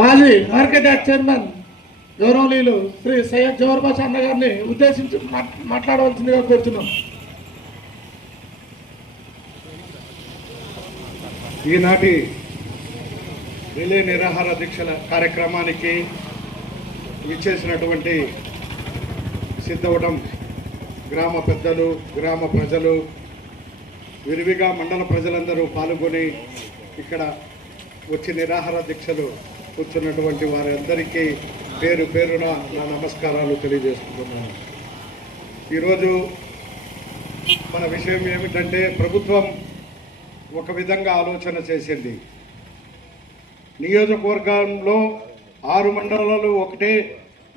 మాజీ market yard chairman గౌరవనీయులు శ్రీ సయ్యద్ జవహర్ బాషా అన్న గారిని ఉద్దేశించి మాట్లాడవలసిందిగా కోరుతున్నాం. ఈనాటి రిలే నిరాహార దీక్షల కార్యక్రమానికి విచ్చేసినటువంటి సిద్ధవటం గ్రామ పెద్దలు గ్రామ ప్రజలు విరివిగా మండల ప్రజలందరూ పాల్గొని ఇక్కడ వచ్చి నిరాహార దీక్షలు కూర్చున్నటువంటి వారందరికీ పేరు పేరున నా నమస్కారాలు తెలియజేసుకుంటున్నాను. ఈరోజు మన విషయం ఏమిటంటే ప్రభుత్వం ఒక విధంగా ఆలోచన చేసింది. నియోజకవర్గంలో ఆరు మండలాలు ఒకటే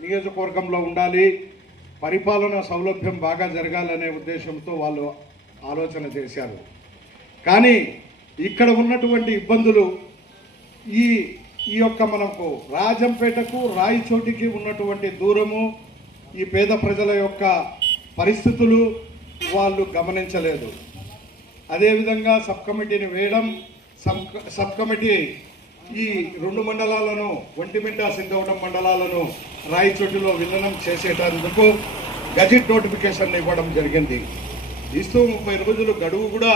నియోజకవర్గంలో ఉండాలి. పరిపాలన సౌలభ్యం బాగా జరగాలనే ఉద్దేశంతో వాళ్ళు ఆలోచన చేశారు. కానీ ఇక్కడ ఉన్నటువంటి ఇబ్బందులు ఈ ఈ యొక్క మనకు రాజంపేటకు రాయిచోటికి ఉన్నటువంటి దూరము ఈ పేద ప్రజల యొక్క పరిస్థితులు వాళ్ళు గమనించలేదు. అదేవిధంగా సబ్ కమిటీని వేయడం సబ్ సబ్ కమిటీ ఈ రెండు మండలాలను ఒంటిమిట్ట సిద్ధవటం మండలాలను రాయచోటిలో విలీనం చేసేటందుకు గజెట్ నోటిఫికేషన్ ఇవ్వడం జరిగింది. ఇస్తూ ముప్పై రోజులు గడువు కూడా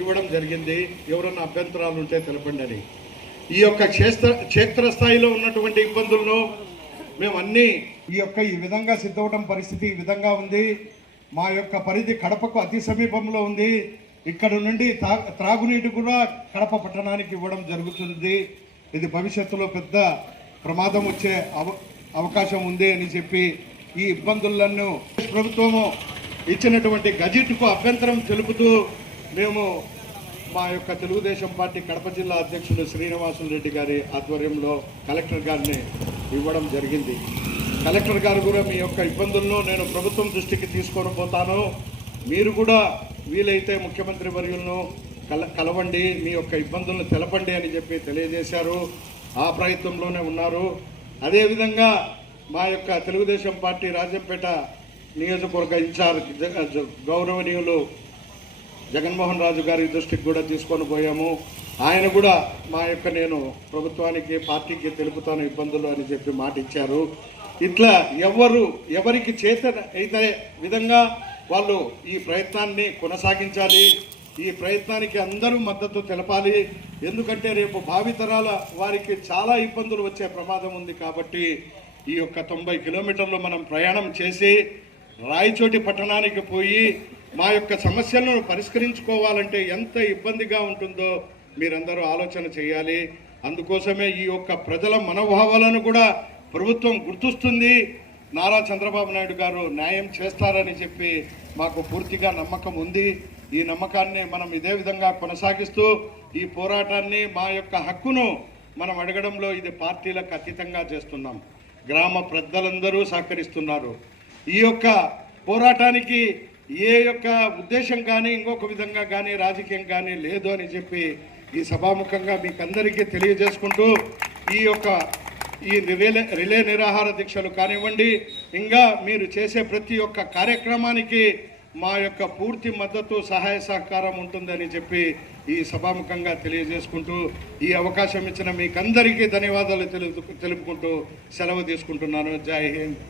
ఇవ్వడం జరిగింది. ఎవరన్నా అభ్యంతరాలు ఉంటే తెలపండి అని. ఈ యొక్క క్షేత్ర క్షేత్రస్థాయిలో ఉన్నటువంటి ఇబ్బందులను మేము అన్ని ఈ యొక్క ఈ విధంగా సిద్ధవటం పరిస్థితి ఈ విధంగా ఉంది. మా యొక్క పరిధి కడపకు అతి సమీపంలో ఉంది. ఇక్కడ నుండి త్రాగునీటి కూడా కడప పట్టణానికి ఇవ్వడం జరుగుతుంది. ఇది భవిష్యత్తులో పెద్ద ప్రమాదం వచ్చే అవ అవకాశం ఉంది అని చెప్పి ఈ ఇబ్బందులను ప్రభుత్వము ఇచ్చినటువంటి గజెట్కు అభ్యంతరం తెలుపుతూ మేము మా యొక్క తెలుగుదేశం పార్టీ కడప జిల్లా అధ్యక్షుడు శ్రీనివాసులు రెడ్డి గారి ఆధ్వర్యంలో కలెక్టర్ గారిని ఇవ్వడం జరిగింది. కలెక్టర్ గారు కూడా మీ యొక్క ఇబ్బందులను నేను ప్రభుత్వం దృష్టికి తీసుకొని పోతాను. మీరు కూడా వీలైతే ముఖ్యమంత్రి వర్యులను కల కలవండి మీ యొక్క ఇబ్బందులను తెలపండి అని చెప్పి తెలియజేశారు. ఆ ప్రయత్నంలోనే ఉన్నారు. అదేవిధంగా మా యొక్క తెలుగుదేశం పార్టీ రాజంపేట నియోజకవర్గ ఇన్ఛార్జ్ గౌరవనీయులు జగన్మోహన్ రాజు గారి దృష్టికి కూడా తీసుకొని పోయాము. ఆయన కూడా మా యొక్క నేను ప్రభుత్వానికి పార్టీకి తెలుపుతాను ఇబ్బందులు అని చెప్పి మాట ఇచ్చారు ఇట్లా ఎవరు ఎవరికి చేత అయితే విధంగా వాళ్ళు ఈ ప్రయత్నాన్ని కొనసాగించాలి ఈ ప్రయత్నానికి అందరూ మద్దతు తెలపాలి. ఎందుకంటే రేపు భావితరాల వారికి చాలా ఇబ్బందులు వచ్చే ప్రమాదం ఉంది కాబట్టి ఈ యొక్క తొంభై కిలోమీటర్లు మనం ప్రయాణం చేసి రాయచోటి పట్టణానికి పోయి మా యొక్క సమస్యలను పరిష్కరించుకోవాలంటే ఎంత ఇబ్బందిగా ఉంటుందో మీరందరూ ఆలోచన చేయాలి. అందుకోసమే ఈ యొక్క ప్రజల మనోభావాలను కూడా ప్రభుత్వం గుర్తుస్తుంది. నారా చంద్రబాబు నాయుడు గారు న్యాయం చేస్తారని చెప్పి మాకు పూర్తిగా నమ్మకం ఉంది. ఈ నమ్మకాన్ని మనం ఇదే విధంగా కొనసాగిస్తూ ఈ పోరాటాన్ని మా యొక్క హక్కును మనం అడగడంలో ఇది పార్టీలకు అతీతంగా చేస్తున్నాం. గ్రామ పెద్దలందరూ సహకరిస్తున్నారు. ఈ యొక్క పోరాటానికి ఏ యొక్క ఉద్దేశం కానీ ఇంకొక విధంగా కానీ రాజకీయం కానీ లేదు అని చెప్పి ఈ సభాముఖంగా మీకు అందరికీ తెలియజేసుకుంటూ ఈ యొక్క ఈ రిలే రిలే నిరాహార దీక్షలు కానివ్వండి ఇంకా మీరు చేసే ప్రతి ఒక్క కార్యక్రమానికి మా యొక్క పూర్తి మద్దతు సహాయ సహకారం ఉంటుందని చెప్పి ఈ సభాముఖంగా తెలియజేసుకుంటూ ఈ అవకాశం ఇచ్చిన మీకందరికీ ధన్యవాదాలు తెలుపు తెలుపుకుంటూ సెలవు తీసుకుంటున్నాను. జై హింద్.